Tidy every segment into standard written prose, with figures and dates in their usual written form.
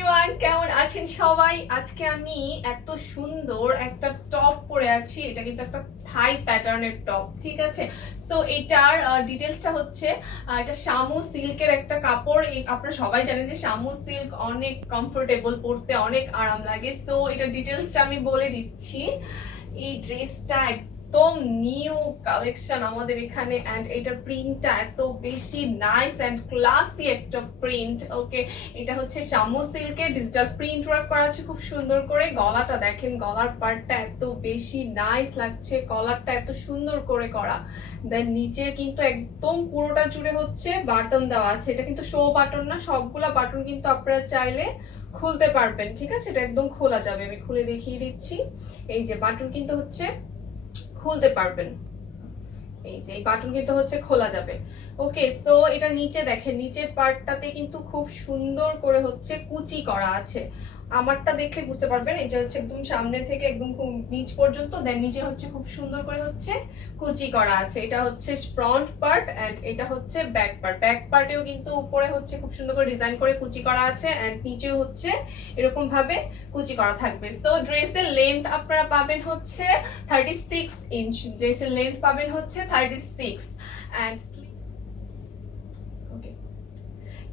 Everyone, কেমন আছেন সবাই? আজকে আমি এত সুন্দর একটা টপ পরে আছি। এটা কিন্তু একটা থাই প্যাটার্নের টপ, ঠিক আছে? সো এটার ডিটেলসটা হচ্ছে এটা শামু সিল্কের একটা কাপড়। আপনারা সবাই জানেন যে শামু সিল্ক অনেক কমফোর্টেবল, পরতে অনেক আরাম লাগে। সো এটা ডিটেলসটা আমি বলে দিচ্ছি। এই ড্রেসটা একদম নিউ কালেকশন আমাদের এখানে, এন্ড এটা প্রিন্টটা এত বেশি নাইস এন্ড ক্লাসি একটা প্রিন্ট। ওকে, এটা হচ্ছে শামু সিল্কের ডিজিটাল প্রিন্ট ওয়ার্ক করা আছে খুব সুন্দর করে। গলাটা দেখেন, গলার পার্টটা এত বেশি নাইস লাগছে, কলারটা এত সুন্দর করে করা। দেন নিচের কিন্তু একদম পুরোটা জুড়ে হচ্ছে বাটন দেওয়া আছে। এটা কিন্তু শো বাটন না, সবগুলা বাটন কিন্তু আপনারা চাইলে খুলতে পারবেন, ঠিক আছে? এটা একদম খোলা যাবে, আমি খুলে দেখিয়ে দিচ্ছি। এই যে বাটন কিন্তু হচ্ছে খুলতে পারবেন, এই যে এই বাটন কিন্তু হচ্ছে খোলা যাবে। ওকে, সো এটা নিচে দেখেন, নিচের পার্টটাতে কিন্তু খুব সুন্দর করে হচ্ছে কুচি করা আছে। আমারটা দেখলে বুঝতে পারবেন, এই যে হচ্ছে একদম সামনে থেকে একদম নিচ পর্যন্ত, দেন নিচে হচ্ছে খুব সুন্দর করে হচ্ছে কুচি করা আছে। এটা হচ্ছে ফ্রন্ট পার্ট এন্ড এটা হচ্ছে ব্যাক পার্ট। ব্যাক পার্টেও কিন্তু উপরে হচ্ছে খুব সুন্দর করে ডিজাইন করে কুচি করা আছে, এন্ড নিচেও হচ্ছে এরকম ভাবে কুচি করা থাকবে। সো ড্রেসের লেন্থ আপনারা পাবেন হচ্ছে 36 ইঞ্চ। ড্রেসের লেন্থ পাবেন হচ্ছে 36 এন্ড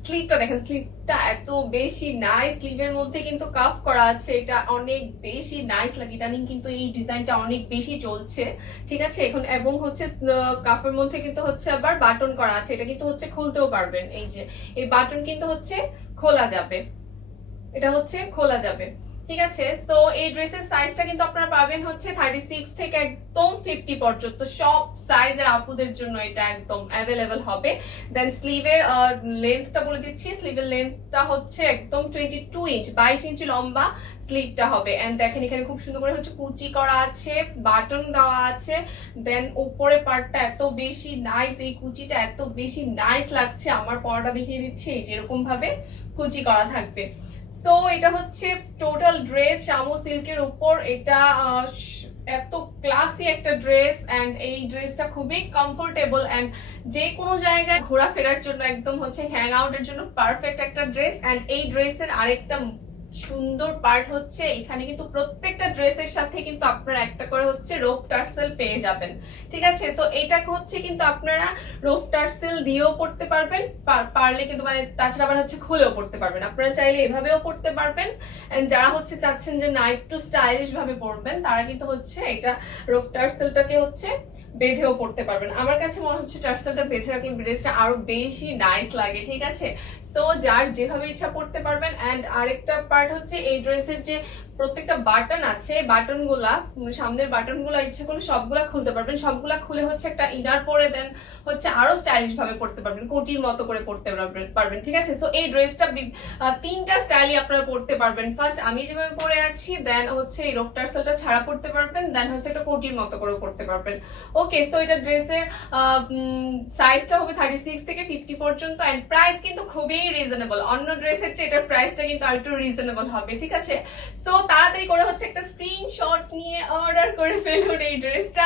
স্লিভটা দেখেন, স্লিভটা এত বেশি নাইস। স্লিভের মধ্যে কিন্তু কাফ করা আছে, এটা অনেক বেশি নাইস লাগে। ইদানিং কিন্তু এই ডিজাইনটা অনেক বেশি চলছে, ঠিক আছে এখন। এবং হচ্ছে কাফের মধ্যে কিন্তু হচ্ছে আবার বাটন করা আছে, এটা কিন্তু হচ্ছে খুলতেও পারবেন। এই যে এই বাটন কিন্তু হচ্ছে খোলা যাবে, এটা হচ্ছে খোলা যাবে, ঠিক আছে? সো এই ড্রেসের সাইজটা কিন্তু আপনারা পাবেন হচ্ছে 36 থেকে একদম 50 পর্যন্ত। সব সাইজের আপুদের জন্য এটা একদম অ্যাভেলেবল হবে। দেন স্লিভের লেন্থটা বলে দিচ্ছি। স্লিভের লেন্থটা হচ্ছে একদম 22 ইঞ্চ, 22 ইঞ্চি লম্বা স্লিভটা হবে। এন্ড দেখেন এখানে খুব সুন্দর করে হচ্ছে কুচি করা আছে, বাটন দেওয়া আছে। দেন উপরে পার্টটা এত বেশি নাইস, এই কুচিটা এত বেশি নাইস লাগছে। আমার পরাটা দেখিয়ে দিচ্ছি, এই যে এরকম ভাবে কুচি করা থাকবে। তো এটা হচ্ছে টোটাল ড্রেস শামু সিল্কের উপর। এটা এত ক্লাসি একটা ড্রেস, এন্ড এই ড্রেসটা খুবই কমফোর্টেবল এন্ড যে কোনো জায়গায় ঘোরাফেরার জন্য একদম হচ্ছে হ্যাং আউটের জন্য পারফেক্ট একটা ড্রেস। এন্ড এই ড্রেসের আরেকটা সুন্দর পার্ট হচ্ছে এখানে কিন্তু প্রত্যেকটা ড্রেসের সাথে কিন্তু আপনারা একটা করে হচ্ছে রোফ টার্সেল পেয়ে যাবেন, ঠিক আছে? তো এটা হচ্ছে কিন্তু আপনারা রোফ টার্সেল দিয়েও পড়তে পারবেন, পারলে কিন্তু মানে তাছাড়া আবার হচ্ছে খুলেও পড়তে পারবেন। আপনারা চাইলে এভাবেও পড়তে পারবেন, এন্ড যারা হচ্ছে চাচ্ছেন যে না একটু স্টাইলিশ ভাবে পড়বেন, তারা কিন্তু হচ্ছে এটা রোফ টার্সেলটাকে হচ্ছে বেঁধেও পড়তে পারবেন। আমার কাছে মনে হচ্ছে টার্সেলটা বেঁধে রাখলে ড্রেসটা আরো বেশি নাইস লাগে, ঠিক আছে? তো যার যেভাবে ইচ্ছা পড়তে পারবেন। এন্ড আরেকটা পার্ট হচ্ছে এই ড্রেসের যে প্রত্যেকটা বাটন আছে, বাটন গুলা সামনের বাটন গুলা ইচ্ছে করলে সবগুলা খুলতে পারবেন। সবগুলা খুলে হচ্ছে একটা ইনার পরে দেন হচ্ছে আরো স্টাইলিশ ভাবে পড়তে পারবেন, কোটির মতো করে পড়তে পারবেন, ঠিক আছে? তো এই ড্রেসটা তিনটা স্টাইলই আপনারা পড়তে পারবেন। ফার্স্ট আমি যেভাবে পরে আছি, দেন হচ্ছে এই রোফ টার্সেলটা ছাড়া পড়তে পারবেন, দেন হচ্ছে একটা কোটির মতো করে পড়তে পারবেন। ওকে, সো এটা ড্রেসের সাইজটা হবে 36 থেকে 50 পর্যন্ত, এন্ড প্রাইস কিন্তু খুবই রিজনেবল। অন্য ড্রেসের চেয়ে এটার প্রাইসটা কিন্তু আরেকটু রিজনেবল হবে, ঠিক আছে? সো তাড়াতাড়ি করে হচ্ছে একটা স্ক্রিনশট নিয়ে অর্ডার করে ফেলুন এই ড্রেসটা।